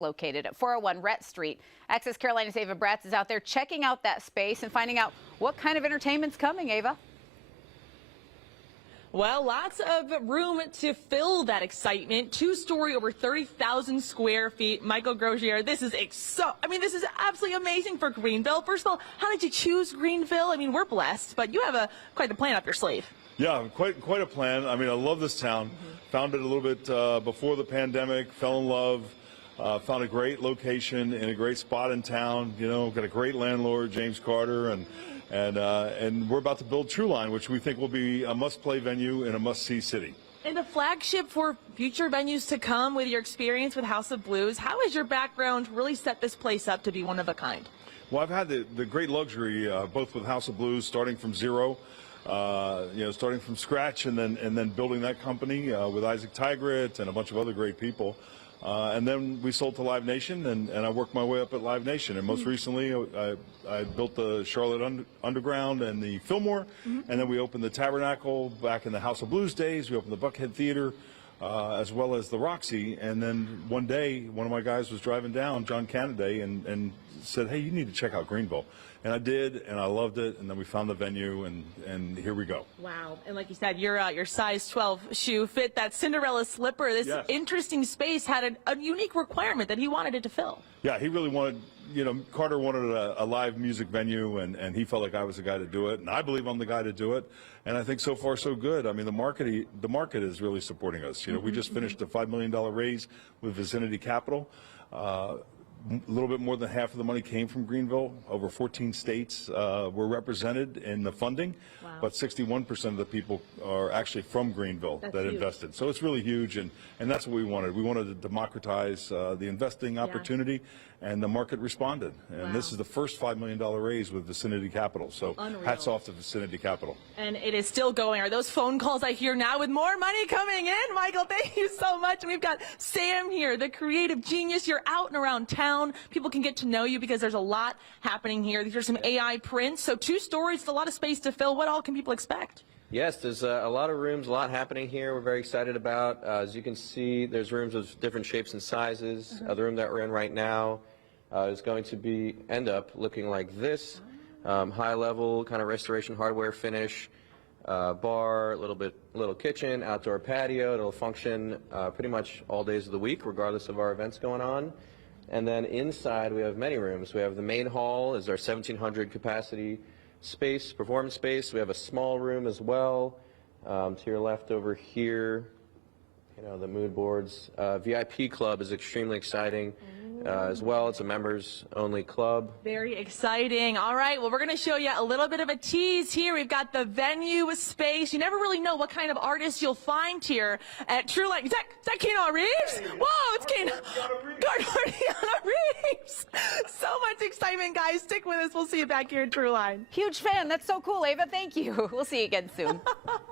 located at 401 Rhett Street. Access Carolina's Ava Bratz is out there checking out that space and finding out what kind of entertainment's coming, Ava. Well, lots of room to fill that excitement. Two-story, over 30,000 square feet. Michael Grozier, this is this is absolutely amazing for Greenville. First of all, how did you choose Greenville? I mean, we're blessed, but you have quite the plan up your sleeve. Yeah, quite a plan. I mean, I love this town. Found it a little bit before the pandemic. Fell in love. Found a great location in a great spot in town. You know, got a great landlord, James Carter, and we're about to build Trueline, which we think will be a must-play venue in a must-see city. And a flagship for future venues to come with your experience with House of Blues. How has your background really set this place up to be one of a kind? Well, I've had the great luxury, both with House of Blues, starting from zero, starting from scratch, and then building that company with Isaac Tigrit and a bunch of other great people. And then we sold to Live Nation, and I worked my way up at Live Nation. And most recently, I built the Charlotte Underground and the Fillmore, and then we opened the Tabernacle back in the House of Blues days. We opened the Buckhead Theater, as well as the Roxy. And then one day, one of my guys was driving down, John Cannaday, and said, "Hey, you need to check out Greenville." And I did, and I loved it, and then we found the venue, and here we go. Wow, and like you said, your size 12 shoe fit that Cinderella slipper. This interesting space had a unique requirement that he wanted it to fill. Yeah, he really wanted, Carter wanted a live music venue, and he felt like I was the guy to do it, and I believe I'm the guy to do it, and I think so far so good. I mean, the market is really supporting us. We just finished a $5 million raise with Vicinity Capital. A little bit more than half of the money came from Greenville. Over 14 states were represented in the funding, but 61% of the people are actually from Greenville that invested. So it's really huge, and that's what we wanted. We wanted to democratize the investing opportunity, and the market responded. And this is the first $5 million raise with Vicinity Capital. So hats off to Vicinity Capital. And it is still going. Are those phone calls I hear now with more money coming in? Michael, thank you so much. And we've got Sam here, the creative genius. You're out and around town. People can get to know you because there's a lot happening here. These are some AI prints. So 2 stories, a lot of space to fill. What all can people expect? Yes, there's a lot of rooms, a lot happening here. We're very excited about. As you can see, there's rooms of different shapes and sizes. The room that we're in right now is going to end up looking like this. High level, kind of restoration hardware finish, bar, little kitchen, outdoor patio. It'll function pretty much all days of the week, regardless of our events going on. And then inside we have many rooms. We have the main hall is our 1,700 capacity space, performance space. We have a small room as well. To your left over here, the mood boards. VIP club is extremely exciting as well. It's a members only club. Very exciting. All right, well, we're going to show you a little bit of a tease here. We've got the venue space. You never really know what kind of artists you'll find here at Trueline. Is that Keanu Reeves? Hey. Whoa, it's Keanu Reeves. So much excitement, guys. Stick with us. We'll see you back here at Trueline. Huge fan. That's so cool, Ava. Thank you. We'll see you again soon.